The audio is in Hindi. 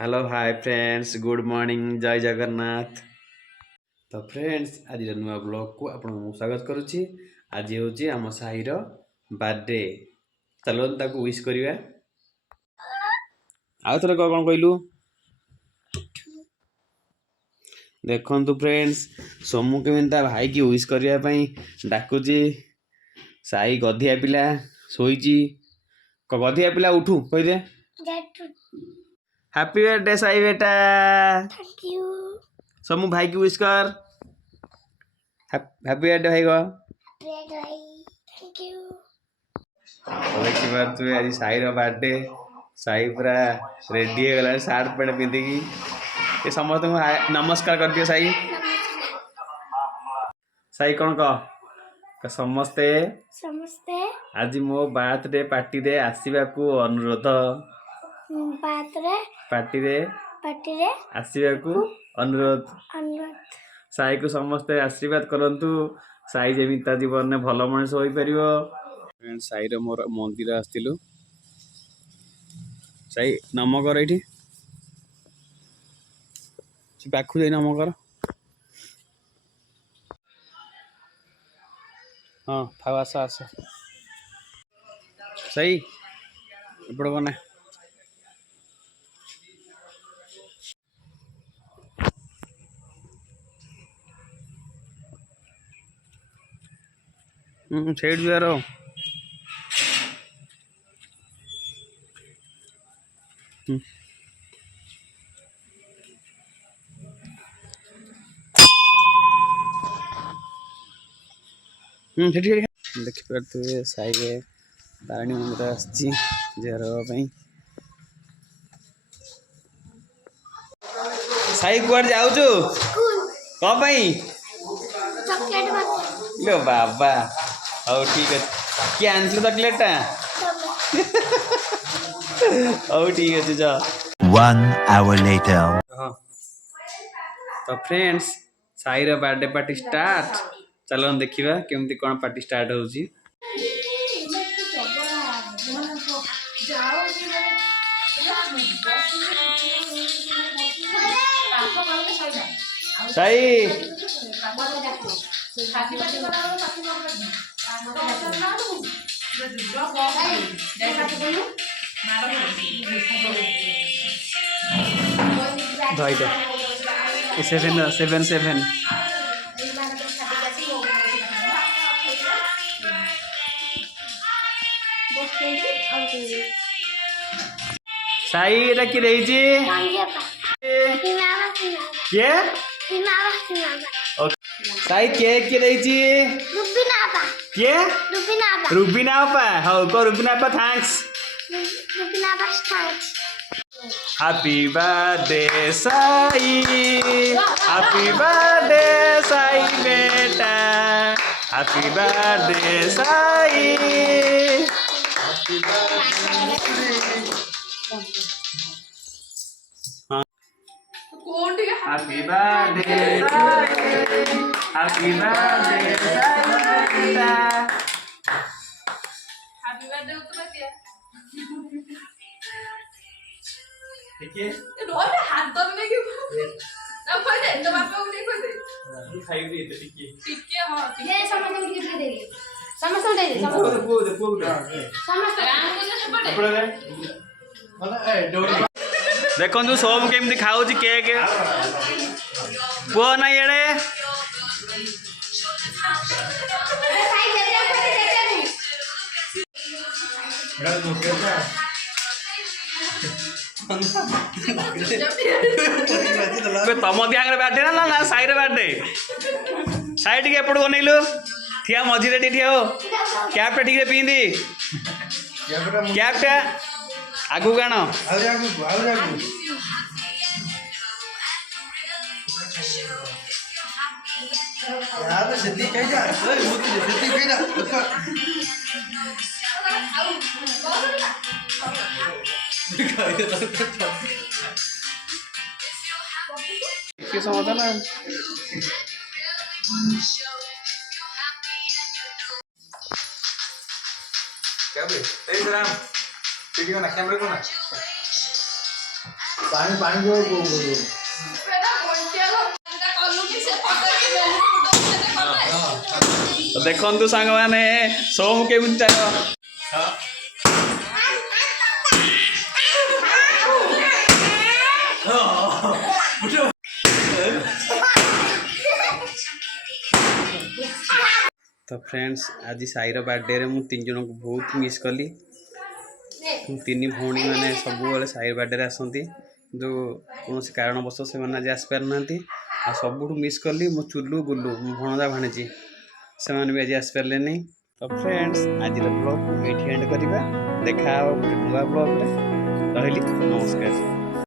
Hello hi friends good morning जय जगन्नाथ। तो फ्रेंड्स आज नुआ ब्लॉग को आपको स्वागत करुच्ची। आज हूँ आम साईर बर्थडे। चलो ताको विश करिया। आउ थरे कौन कहलु देखु फ्रेंड्स सोमू केमी भाई की विश करने डाकुची। साई गधिया पिला शोची गधिया पिला उठू कहीदे हैप्पी बर्थडे साई बेटा। थैंक यू सोमू भाई की विश कर। हैप्पी बर्थडे भाई को। थैंक यू देखिए आज साई बर्थडे साई पूरा रेडी हो गला सार्ट पैंट पिंधिकी ये समस्त नमस्कार कर दियो साई। साई कौन कह समस्ते समस्ते आज मो बर्थडे पार्टी रे आसीबा को अनुरोध पार्टी रे आसीबा को अनुरोध साई को समस्ते आशीर्वाद करंतु साई जेमी ता जीवन में भल मनीष होई परिबो। साई रे मोर मंदिर आस्तिलु साई नम कर ये पाखु जाई नम कर। हाँ थाव आस आस सही एपड़ कने सेठ जुआर देखिपे साई तारिणी मंदिर आसी झीर साई कुआड़ जाऊचु कौन लो बाबा हौ ठीक है किए आन चॉकलेट हौ ठीक है जा 1 hour later. हाँ तो friends Sai birthday party start. चलो देखा केमती कौन पार्टी स्टार्ट होची। Sai seven seven seven Sai एटा कि देइची के साई केक के देइची के रुबीना आपा हौ को रुबीना आपा thanks happy birthday Sai happy birthday Sai बेटा happy birthday Sai happy birthday happy birthday बेटा हैप्पी बर्थडे उत्तर दिया ठीक है ये रोज हाथ दबने की अब कोई दे तो बाप को नहीं कोई दे ये खाई भी तो ठीक है हां ये समस्त को कितने देंगे समस्त दे दे समस्त देखो सब केमती खाऊ केक पुआ ना ये तुम दिहांग बर्थडे ना ना साई बर्थडे साई टी एपट बनइलु ठिया मझे ठिया हो कैपटा ठीक पिंधि कैपटा आगू काण समाधान क्या राम वीडियो ना कैमरा को ना पानी पानी जो देखु सांग मैंने सोम केमी तो फ्रेंड्स आज साईर बर्थडे मु 3 जन को बहुत मिस कली। 3 भौणी मैंने सब साई बर्थडे आसती जो कौन कारणवश से आज आसपार ना आ सब मिस कली मो चुलू गुलू मो भणजा भाणीजी से भी आज आसपारे नहीं। तो फ्रेंड्स आज ब्लॉग ये एंड करवा देखा गोटे नुआ ब्लॉग रही। नमस्कार।